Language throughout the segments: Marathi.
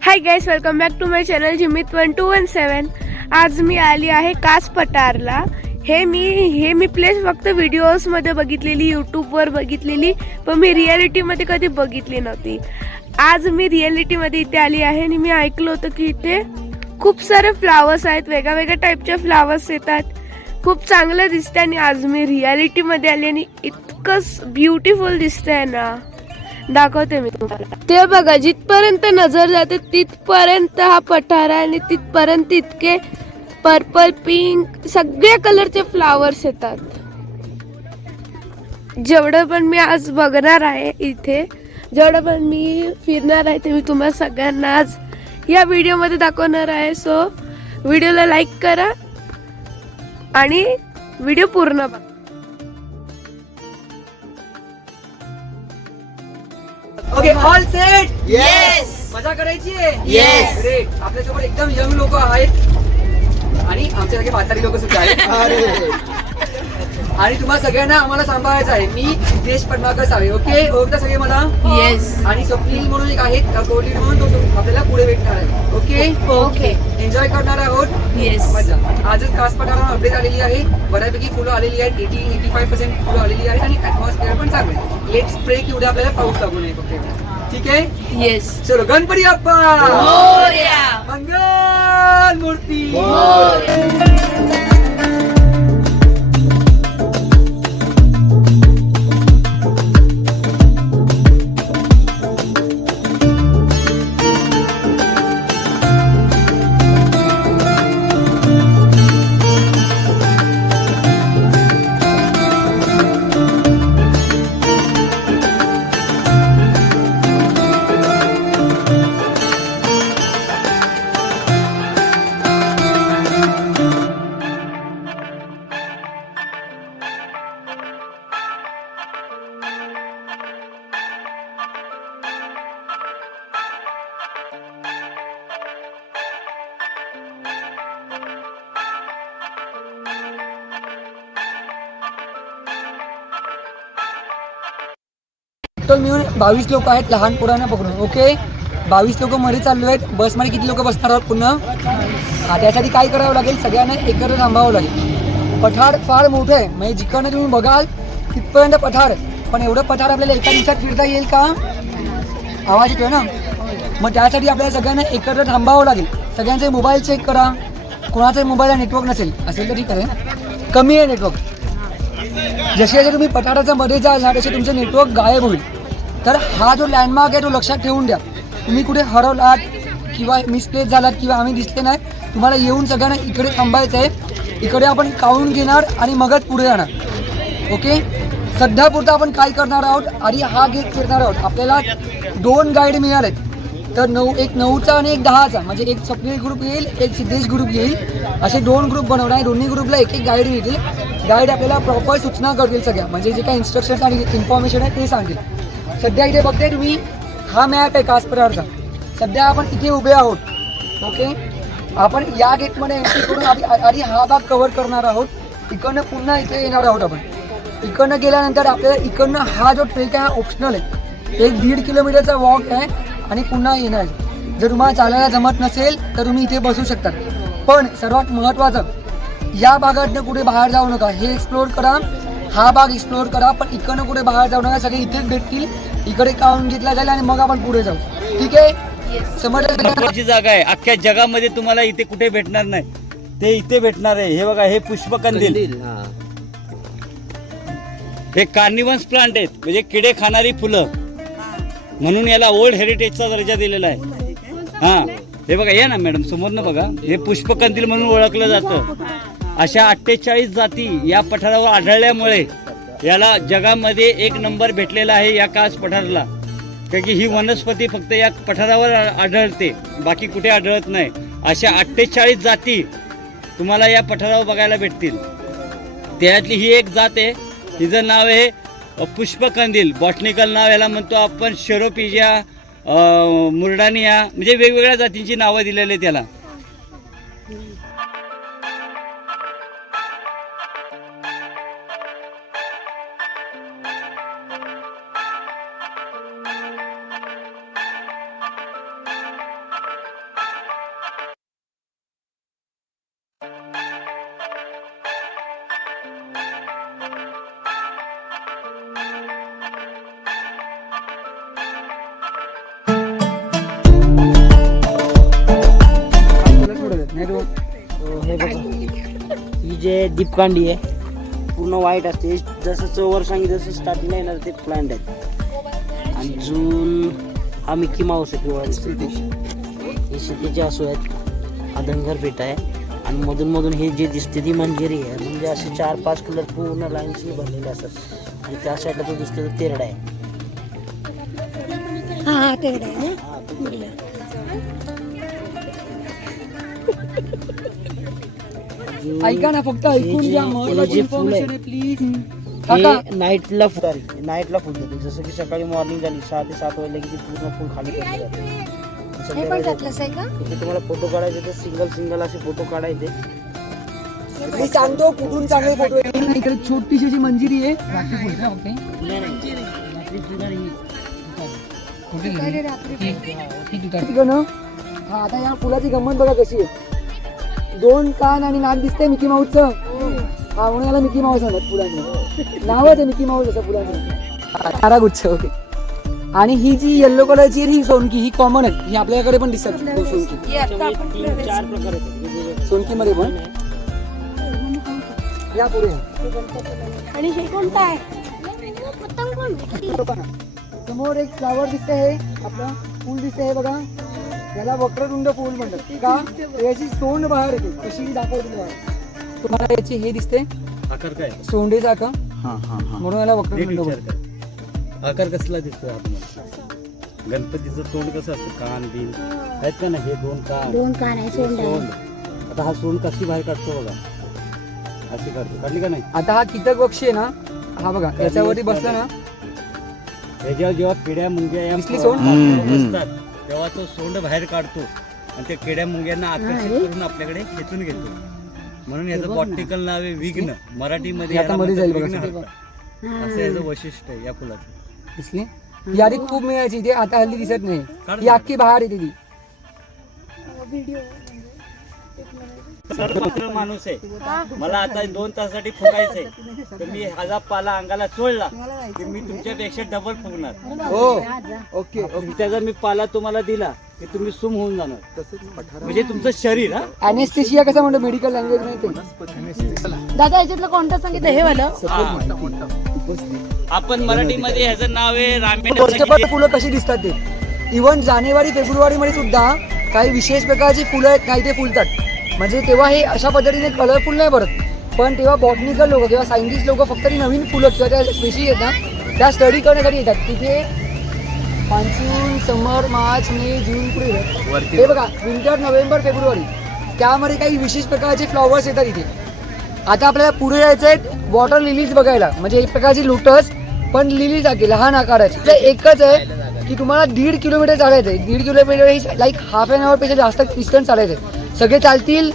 High guys, welcome back to my channel Jimit 1217। आज मी आली आहे कास पठारला। हे मी प्लेस फक्त व्हिडिओजमध्ये बघितलेली, यूट्यूबवर बघितलेली, पण मी रियालिटीमध्ये कधी बघितली नव्हती। आज मी रियालिटीमध्ये इथे आली आहे आणि मी ऐकलं होतं की इथे खूप सारे फ्लावर्स आहेत, वेगवेगळ्या टाईपचे फ्लावर्स येतात, खूप चांगलं दिसतंय। आणि आज मी रियालिटीमध्ये आली आणि इतकंच ब्युटिफुल दिसतंय ना, दाखवते मी तुम्हाला। ते बघा, जिथपर्यंत नजर जाते तिथपर्यंत हा पठार आहे आणि तिथपर्यंत इतके पर्पल, पिंक सगळ्या कलरचे फ्लावर्स येतात। जेवढं पण मी आज बघणार आहे इथे, जेवढं पण मी फिरणार आहे ते मी तुम्हाला सगळ्यांना आज या व्हिडिओमध्ये दाखवणार आहे। सो व्हिडिओला लाईक करा आणि व्हिडिओ पूर्ण बघा। Okay, all set? येस. मजा करायची आहे? येस. ग्रेट. आपल्यासोबत एकदम यंग लोक आहेत आणि आमच्यासारखे म्हातारी लोक सुद्धा आहेत। आणि तुम्हाला सगळ्यांना आम्हाला सांभाळायचं आहे। मी सिद्धेश पडमाकर सावे, ओके? ओळखता सगळे मला? येस. आणि स्वप्नील म्हणून एक आहेत कोहली म्हणून, तो आपल्याला पुढे भेटणार आहे, ओके? ओके. एन्जॉय करणार आहोत। येस. मजा। आजच कास पठारावर अपडेट आलेली आहे, बऱ्यापैकी फुलं आलेली आहेत, 80-85% फुलं आलेली आहेत आणि ऍटमॉस्फिअर पण चांगलं आहे। लेट्स प्रे की उद्या आपल्याला पाऊस लागू नये फक्त, ठीक आहे? येस. चलो, गणपती बाप्पा मोरया. मंगल मूर्ती। टोटल मिळून 22 लोक आहेत, लहान पोरांना पकडून, ओके? 22 लोक मध्ये चाललो आहेत। बसमध्ये किती लोक बसणार आहोत पुन्हा? त्यासाठी काय करावं लागेल, सगळ्यांना एकत्र थांबावं लागेल। पठार फार मोठं आहे, म्हणजे जिकडनं तुम्ही बघाल तिथपर्यंत पठार, पण एवढं पठार आपल्याला एका दिवसात फिरता येईल का? आवाज येतोय ना? मग त्यासाठी आपल्याला सगळ्यांना एकत्र थांबावं लागेल। सगळ्यांचे मोबाईल चेक करा, कोणाचा मोबाईलला नेटवर्क नसेल, असेल तर ठीक आहे, कमी आहे नेटवर्क। जसे जसे तुम्ही पठाराच्या मध्ये जाल ना, तसे तुमचं नेटवर्क गायब होईल। तर हा जो लँडमार्क आहे तो लक्षात ठेवून द्या। तुम्ही कुठे हरवलात किंवा मिसप्लेस झालात किंवा आम्ही दिसले नाही, तुम्हाला येऊन सगळ्यांना इकडे थांबायचं आहे। इकडे आपण काउंट घेणार आणि मगच पुढे जाणार, ओके? सध्यापुरता आपण काय करणार आहोत, आणि हा गेट फिरणार आहोत। आपल्याला 2 गाईड मिळालेत, तर एक 9चा आणि एक 10चा, म्हणजे एक स्वप्नील ग्रुप येईल, एक सिद्धेश ग्रुप येईल, असे 2 ग्रुप बनवणार आहे। दोन्ही ग्रुपला एक गाईड मिळतील। गाईड आपल्याला प्रॉपर सूचना करतील सगळ्या, म्हणजे जे काही इन्स्ट्रक्शन्स आणि इन्फॉर्मेशन आहे ते सांगतील। सध्या इथे बघते तुम्ही, हा मॅप आहे कास पठारचा। सध्या आपण इथे उभे आहोत, ओके? आपण या गेटमध्ये एंट्री करून आधी हा भाग कव्हर करणार आहोत। इकडनं पुन्हा इथे येणार आहोत आपण। इकडनं गेल्यानंतर आपल्याला इकडनं हा जो ट्रेक आहे हा ऑप्शनल आहे, 1-1.5 किलोमीटरचा वॉक आहे आणि पुन्हा येणार। जर तुम्हाला चालायला जमत नसेल तर तुम्ही इथे बसू शकता, पण सर्वात महत्त्वाचं, या भागातनं कुठे बाहेर जाऊ नका। हे एक्सप्लोर करा, हा भाग एक्सप्लोर करा, पण इकडनं कुठे बाहेर जाऊ नका। सगळे इथेच भेटतील, इकडे काउंट घेतला जाईल आणि मग आपण पुढे जाऊ, ठीक आहे? समजची जागा आहे, अख्ख्या जगामध्ये तुम्हाला इथे कुठे भेटणार नाही, ते इथे भेटणार आहे। हे बघा, हे पुष्पकंदील, हे कार्निवन्स प्लांट आहेत, म्हणजे किडे खाणारी फुलं, म्हणून याला ओल्ड हेरिटेजचा दर्जा दिलेला आहे। हा, हे बघा, या ना मॅडम समोरनं बघा, हे पुष्पकंदील म्हणून ओळखलं जातं। अशा 48 जाती या पठारावर आढळल्यामुळे याला जगामध्ये 1 नंबर भेटलेला आहे या कास पठाराला, कारण की ही वनस्पती फक्त या पठारावर आढळते, बाकी कुठे आढळत नाही। अशा 48 जाती तुम्हाला या पठारावर बघायला भेटतील। त्यातली ही एक जात आहे, हिचं नाव आहे पुष्पकंदील, बॉटनिकल नाव याला म्हणतो आपण शेरोपिजिया मुर्डानिया, म्हणजे वेगवेगळ्या जातींची नावं दिलेली त्याला। ही जे दीपकांडी आहे पूर्ण व्हाईट असते. जसं चवर सांगितलं तसं स्टार्टिंगला येणार ते प्लांट आहेत. अजून हा मिकी माऊस आहे पिवळा दिसतो ते. हे सीतेचे असू आहेत. हा धनगर पेटा आहे. आणि मधून मधून हे जे दिसते ती मंजिरी आहे. म्हणजे असे 4-5 कलर पूर्ण लाईन्सनी भरलेले असतात. आणि त्या साईडला तो दिसतो तो तेरडा आहे. हा तेवढं आहे ना. ऐका ना, फक्त ऐकून घ्या. महत्त्वाची इन्फॉर्मेशन आहे प्लीज. काका हे नाईटला फुल देते. जसं की सकाळी मॉर्निंग झाली 6 ते 7 वाजले की ती पूर्ण फुल खाली पडली जाते. हे पण त्यातलंच आहे का? इथे तुम्हाला फोटो काढायचे तर सिंगल असे फोटो काढायचे. मी सांगतो कुठून चांगले फोटो येतील ना. इकडे छोटीशी अशी मंजिरी आहे. रात्री फुलते ओके. अरे रात्री ठीक ना. हा आता या फुलाची गंमत बघा कशी आहे. 2 कान आणि नाक दिसतंय मिकी माऊसचं. हा म्हणून याला मिकी माऊस म्हणतात फुलांचं. नावच आहे मिकी माऊस असं फुलांचं. तारागुच्छ ओके. आणि ही जी येल्लो कलरची ही सोनकी ही कॉमन आहे. ही आपल्याकडे पण दिसतात सोनकी. 3-4 प्रकार आहेत सोनकी मध्ये पण या पुढे आणि हे कोणतं आहे? समोर एक फ्लावर दिसते. हे आपलं फुल दिसते. हे बघा याला वक्रतुंड फुल म्हणतात. का याची सोंड बाहेर येते कशी दाखवते तुम्हाला. याची हे दिसते आकार काय सोंडेचा का हा हा हा म्हणून याला वक्रतुंड विचार बोलतात. कर. आकार कसला दिसतोय आपल्याला? गणपतीचं तोंड कसं असतं? कान बिन आहेत का ना. हे 2 कान 2 कान आहे, सोंड आहे. सोंड. आता हा सोंड कशी बाहेर काढतो बघा. अशी काढतो. काढली का नाही? आता हा कीटक पक्षी आहे ना. हा बघा याच्यावरती बसला ना. ह्याच्यावर जेव्हा किड्या मुंग्या या दिसली सोंड? बसतात तेव्हा तो सोंड बाहेर काढतो आणि त्या किड्या मुंग्यांना आकर्षित करून आपल्याकडे खेचून घेतो. म्हणून याचं बॉटनिकल नाव आहे विघ्न. मराठीमध्ये आता याला मध्ये जाईल म्हणतात बघा. विघ्नहर्ता. असं याचं वैशिष्ट्य आहे या फुलाचं. दिसली ही आधी खूप मिळायची. ते आता हल्ली दिसत नाही. ही अख्खी बाहेर येते ती. माणूस आहे. मला आता 2 तासासाठी फुगायचंय तर मी हा पाला अंगाला चोळला की मी तुमच्यापेक्षा डबल फुगणार. हो ओके ओके. त्याचा मी पाला तुम्हाला दिला की तुम्ही सुम होऊन जाणार. म्हणजे तुमचं शरीर हा अॅनेस्थेशिया कसं म्हणतो मेडिकल लँग्वेज नाही ते. दादा याच्यातलं कोणतं सांगितलं? हे वालं आपण मराठीमध्ये ह्याचं नाव आहे वर्षभर फुलं कशी दिसतात ते. इव्हन जानेवारी फेब्रुवारी मध्ये सुद्धा काही विशेष प्रकारची फुलं आहेत काही ते फुलतात. म्हणजे तेव्हा हे अशा पद्धतीने कलरफुल नाही भरत. पण तेव्हा बॉटनिकल लोक किंवा सायंटिस्ट लोक फक्त ती नवीन फुलं किंवा त्या स्पेशी आहेत ना त्या स्टडी करण्यासाठी येतात. तिथे मान्सून समर मार्च मे जून पुढे हे बघा विंटर नोव्हेंबर फेब्रुवारी त्यामध्ये काही विशेष प्रकारचे फ्लॉवर्स येतात इथे. आता आपल्याला पुढे जायचं आहे वॉटर लिलीज बघायला. म्हणजे एक प्रकारची लोटस पण लिलीज आहे लहान आकाराची. तर एकच आहे की तुम्हाला 1.5 किलोमीटर चालायचं आहे. 1.5 kilometre he like half an hour पेक्षा जास्त डिस्टन्स चालायचं आहे. सगळे चालतील.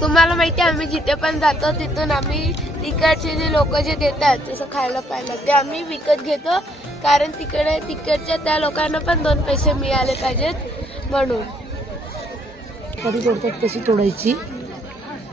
तुम्हाला माहिती आहे आम्ही जिथे पण जातो तिथून आम्ही तिकडचे जे लोक जे देतात जसं खायला प्यायला ते आम्ही विकत घेतो, कारण तिकडच्या त्या लोकांना पण 2 पैसे मिळाले पाहिजेत म्हणून. कधी तोडतात तशी तोडायची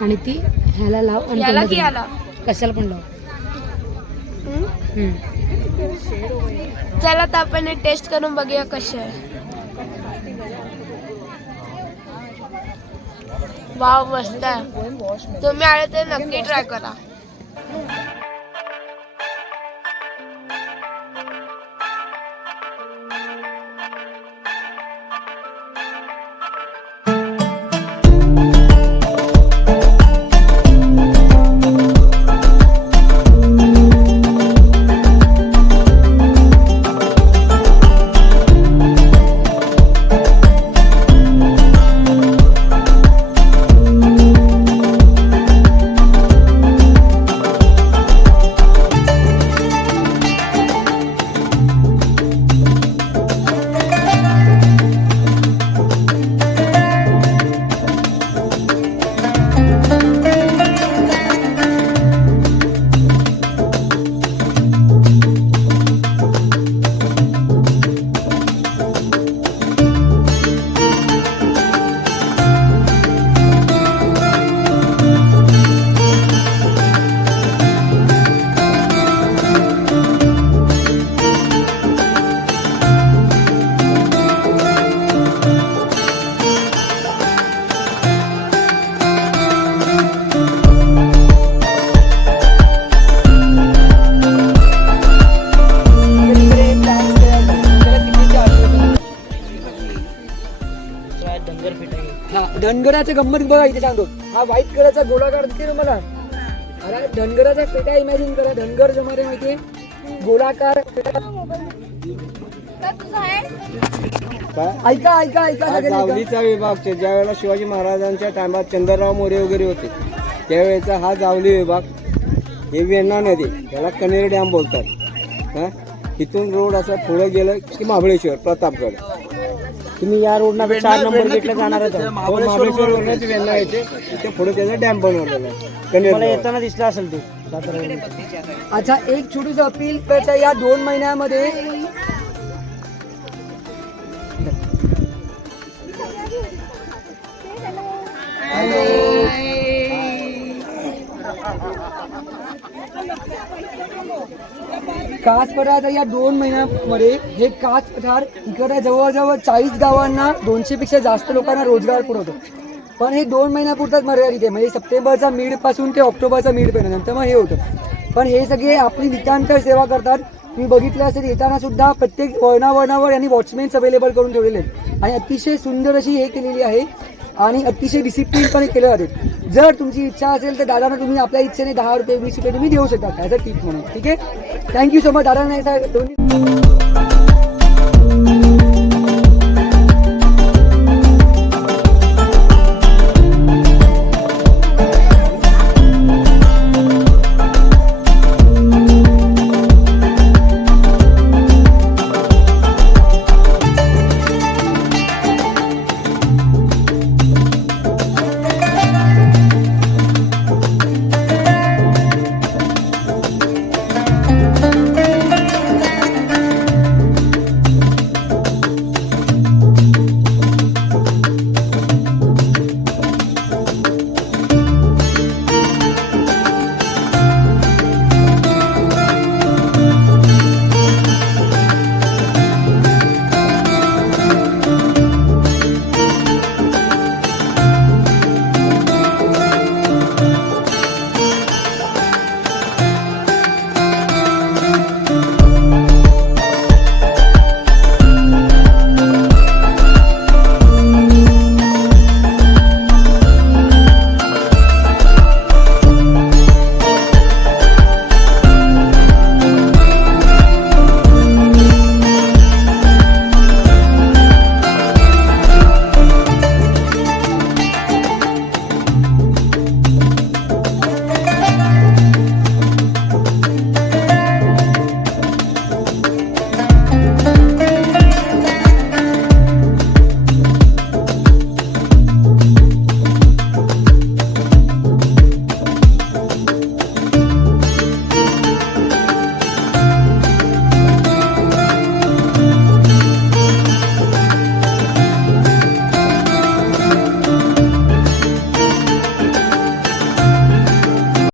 आणि ती ह्याला लाव आणि याला की याला कशाला पण लाव. चला तर आपण टेस्ट करून बघूया कशी आहे. वाव मस्त आहे. तुम्ही आले तर नक्की ट्राय करा. धनगराचं गंमत बघा इथे सांगतो. हा व्हाईट कलरचा गोलाकार दिसते ना मला. अरे धनगराचा फेटा इमॅजिन करा. धनगर जो मध्ये माहितीये गोलाकार फेटा. ऐका ऐका ऐका सगळे ऐका. जावलीचा विभाग ज्या वेळेला शिवाजी महाराजांच्या टायमात चंद्रराव मोरे वगैरे होते त्यावेळेचा हा जावली विभाग. हे वेण्णा नदी त्याला कनेर डॅम बोलतात. हा इथून रोड असा पुढे गेलं की महाबळेश्वर प्रतापगड. तुम्ही या रोडना 4 नंबर गेटला जाणार आहे महाबळेश्वर वरूनच वेण्णा येते तिथे पुढे त्याचा डॅम बनवलेला आहे कनेर मला डॅम. येताना दिसला असेल ते सातारा. अच्छा एक छोटूस अपील करायचं या 2 महिन्यामध्ये कास पठार या 2 महिन्यामध्ये हे कास पठार इकडे जवळजवळ 40 गावांना 200 पेक्षा जास्त लोकांना रोजगार पुरवतो. पण हे 2 महिन्यापुरताच मर्यादित आहे. म्हणजे सप्टेंबरचा मिड पासून ते ऑक्टोबरचा मिड पर्यंत नंतर मग हे होतं. पण हे सगळे आपली नितांत सेवा करतात. तुम्ही बघितलं असेल येताना सुद्धा प्रत्येक वळणावर यांनी वॉचमेन्स अवेलेबल करून ठेवलेले आहेत आणि अतिशय सुंदर अशी हे केलेली आहे आणि अतिशय डिसिप्लिन पण केलं जाते. जर तुमची इच्छा असेल तर दादांना तुम्ही आपल्या इच्छेने 10 रुपये 20 रुपये तुम्ही देऊ शकता ॲज अ टिप म्हणून. ठीक आहे. थँक्यू सो मच दादा. नाही